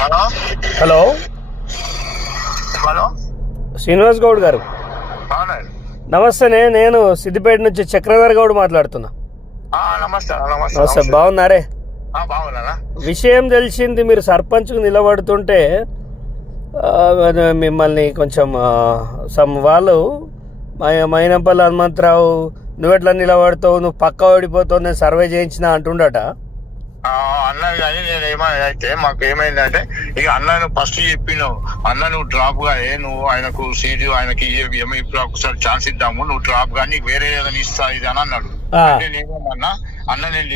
Hello hello hello Srinivas Goud గారు అవునండి. నమస్తేనే. నేను సిద్దిపేట నుంచి చక్రధర్ గౌడ్ మాట్లాడుతున్నా. నమస్తే నమస్తే, నమస్తే. బాగున్నారే? బాగున్నారా? విషయం తెలిసింది, మీరు సర్పంచ్కు నిలబడుతుంటే మిమ్మల్ని కొంచెం వాళ్ళు మైనంపల్లి హనుమంతరావు నువ్వెట్లా నిలబడతావు, నువ్వు పక్క ఓడిపోతావు, నేను సర్వే చేయించిన అంటుండట. అన్నది కానీ నేను ఏమైనా అయితే మాకు ఏమైందంటే ఇక అన్నను ఫస్ట్ చెప్పినావు, అన్న నువ్వు డ్రాప్ గా నువ్వు ఆయనకు సీట్ ఆయనకి ఇప్పుడు ఒకసారి ఛాన్స్ ఇద్దాము, నువ్వు డ్రాప్ గా నీకు వేరే ఏదైనా ఇస్తా ఇది అని అన్నాడు. నేనేమన్నా అన్న నేను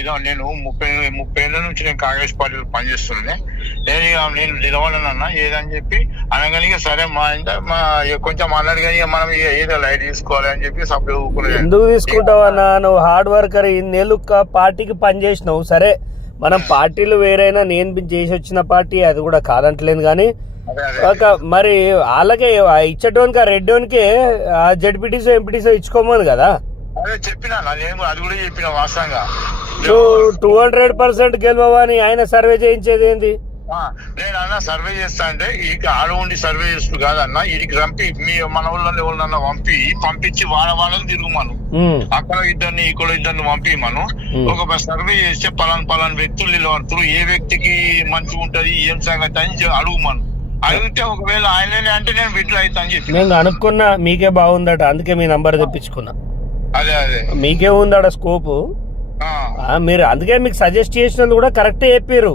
30 ఏళ్ళ నుంచి నేను కాంగ్రెస్ పార్టీలో పనిచేస్తున్నాను, నేను నిలవడనన్నా ఏదని చెప్పి అనగానే సరే కొంచెం అన్నాడు కానీ మనం ఏదో లైట్ తీసుకోవాలి అని చెప్పి సభ్యులు ఊరుకునేది. ఎందుకు తీసుకుంటావన్నా? నువ్వు హార్డ్ వర్కర్, ఇన్నేళ్ళు పార్టీకి పనిచేసినావు. సరే, మనం పార్టీలు వేరైనా, నేను చేసి వచ్చిన పార్టీ అది కూడా కాదంటలేదు. కానీ ఒక మరి వాళ్ళకే ఇచ్చటోనికి రెడ్డోనికి జడ్పీటీసో ఎంపీటీసో ఇచ్చుకోమని కదా. అదే చెప్పినా నేను, అది కూడా చెప్పిన వాస్తవంగా. 200% గెలవని ఆయన సర్వే చేయించేది ఏంది? నేను అన్న సర్వే చేస్తా అంటే ఇక ఆడవుండి సర్వే చేస్తూ కాదన్న, వీడికి రంపి మన ఊళ్ళో ఎవరినన్నా పంపించి వాళ్ళని తిరుగుమను, అక్కడ ఇద్దరిని ఇక్కడ ఇద్దరిని పంపిమను. ఒక సర్వే చేస్తే పలాన్ వ్యక్తులు నిలబడుతున్నారు, ఏ వ్యక్తికి మంచిగా ఉంటది ఏం సంగతి అని అడుగుమను. అడిగితే ఒకవేళ ఆయననే అంటే నేను విడ్లు అవుతా అని చెప్పి నేను అనుకున్నా. మీకే బాగుందట, అందుకే మీ నంబర్ తెప్పించుకున్నా. అదే మీకే ఉందట స్కోపు. మీరు అందుకే మీకు సజెస్ట్ చేసినది కూడా కరెక్టే చెప్పారు.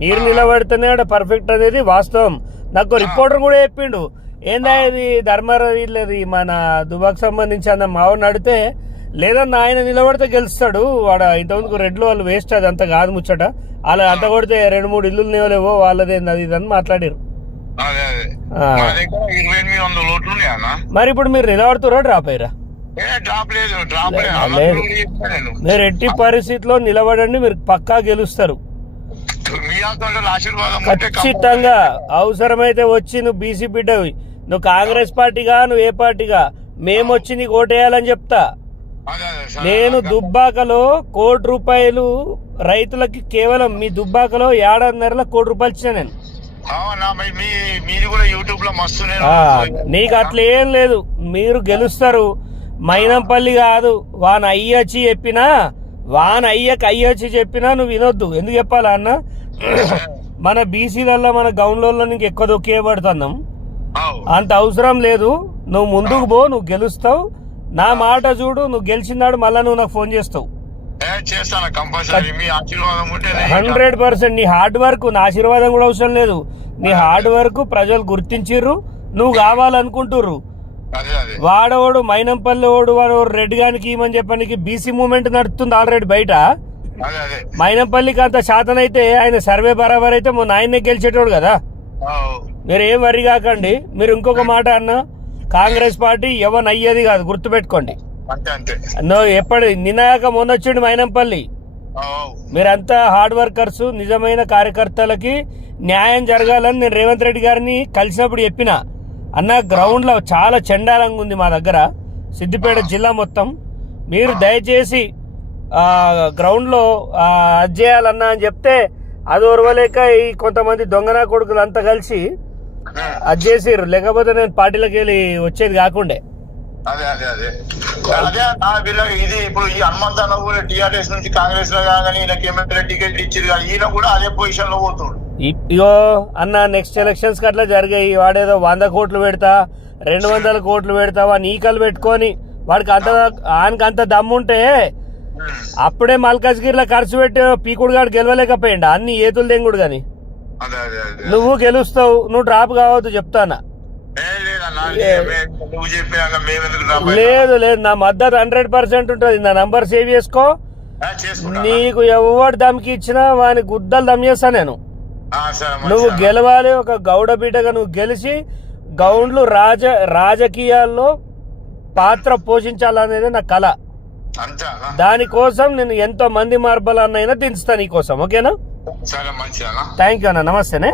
మీరు నిలబడితేనే పర్ఫెక్ట్ అనేది వాస్తవం. నాకు రిపోర్టర్ కూడా చెప్పిండు, ఏందా ఇది ధర్మారెడ్డి మన దుబాకు సంబంధించి అన్న మావాడిని అడిగితే, లేదన్నా ఆయన నిలబడితే గెలుస్తాడు, వాడు ఇంతకుముందుకు రెడ్లు వాళ్ళు వేస్ట్, అది అంత కాదు ముచ్చట, అలా అంత కొడితే 2-3 ఇల్లులు నిలవలేవో వాళ్ళదేంది అది ఇదని మాట్లాడారు. మరి ఇప్పుడు మీరు నిలబడుతురా డ్రాప్ అయ్యారా? మీరు ఎట్టి పరిస్థితిలో నిలబడండి, మీరు పక్కా గెలుస్తారు ఖచ్చితంగా. అవసరమైతే వచ్చి నువ్వు బీసీ బిడ్డవి, నువ్వు కాంగ్రెస్ పార్టీగా నువ్వు ఏ పార్టీగా, మేము వచ్చి నీకు ఓటేయాలని చెప్తా. నేను దుబ్బాకలో ₹1 కోటి రైతులకి కేవలం మీ దుబ్బాకలో 7.5 కోటి రూపాయలు ఇచ్చిన నేను. నీకు అట్లా ఏం లేదు, మీరు గెలుస్తారు. మైనంపల్లి కాదు, వాన అయ్యొచ్చి చెప్పినా, వాన అయ్యొచ్చి చెప్పినా నువ్వు వినొద్దు. ఎందుకు చెప్పాలా అన్న, మన బీసీలలో మన గౌన్లలో నీకు ఎక్కువ దొక్కేయబడుతున్నాం, అంత అవసరం లేదు. నువ్వు ముందుకు పో, నువ్వు గెలుస్తావు. నా మాట చూడు, నువ్వు గెలిచినాడు మళ్ళా నువ్వు నాకు ఫోన్ చేస్తావు. 100% నీ హార్డ్ వర్క్, నా ఆశీర్వాదం కూడా అవసరం లేదు. నీ హార్డ్ వర్క్ ప్రజలు గుర్తించిర్రు, నువ్వు కావాలనుకుంటుర్రు. వాడవాడు మైనంపల్లి వాడు రెడ్డి గానికి ఏమని చెప్పడానికి బీసీ మూవ్మెంట్ నడుస్తుంది ఆల్రెడీ బయట. మైనంపల్లికి అంత శాతం అయితే ఆయన సర్వే బరాబర్ అయితే మొన్న ఆయన్నే గెలిచేటోడు కదా. మీరు ఏం వరి కాకండి. మీరు ఇంకొక మాట అన్న, కాంగ్రెస్ పార్టీ ఎవరిని అయ్యేది కాదు, గుర్తుపెట్టుకోండి. ఎప్పటి నిన్నగాక మొన్న వచ్చిండు మైనంపల్లి. మీరంతా హార్డ్ వర్కర్స్, నిజమైన కార్యకర్తలకి న్యాయం జరగాలని నేను రేవంత్ రెడ్డి గారిని కలిసినప్పుడు చెప్పిన. అన్న, గ్రౌండ్ లో చాలా చండాలంగా ఉంది మా దగ్గర సిద్దిపేట జిల్లా మొత్తం. మీరు దయచేసి గ్రౌండ్ లో అది చేయాలన్నా అని చెప్తే అది ఓర్వలేక ఈ కొంతమంది దొంగనా కొడుకులు అంతా కలిసి అది చేసిర్రు. లేకపోతే నేను పార్టీలోకి వెళ్ళి వచ్చేది కాకుండే. ఇది ఇప్పుడు ఈ హనుమంతన్న కూడా టీఆర్ఎస్ నుంచి కాంగ్రెస్ లో కాగానే టికెట్ ఇచ్చారు, ఈయన కూడా అదే పొజిషన్ లో పోతుండు. ఇగో అన్న, నెక్స్ట్ ఎలక్షన్స్ కి అట్లా జరిగాయి. వాడేదో 100 కోట్లు పెడతా, 200 కోట్లు పెడతా, వాడిని ఈకలు పెట్టుకొని వాడికి ఆయనకి అంత దమ్ముంటే అప్పుడే మల్కాజ్గిరిలో ఖర్చు పెట్టి పీకుడు గాడు గెలవలేకపోయిండు, అన్ని ఏతులు దెంగుడు గాని. నువ్వు గెలుస్తావు, నువ్వు డ్రాప్ కావద్దు చెప్తానా. లేదు, నా మద్దతు 100% ఉంటుంది. నా నంబర్ సేవ్ చేసుకో. నీకు ఎవడు దమ్కి ఇచ్చినా వాని గుద్దలు దమ్ చేస్తా నేను. నువ్వు గెలవాలి, ఒక గౌడ బిడ్డగా నువ్వు గెలిచి గౌండ్లు రాజకీయాల్లో పాత్ర పోషించాలనేది నా కళ. దానికోసం నేను ఎంతో మంది మార్బలన్నైనా దించుతా నీకోసం. ఓకేనా? థ్యాంక్ యూ అన్న. నమస్తేనే.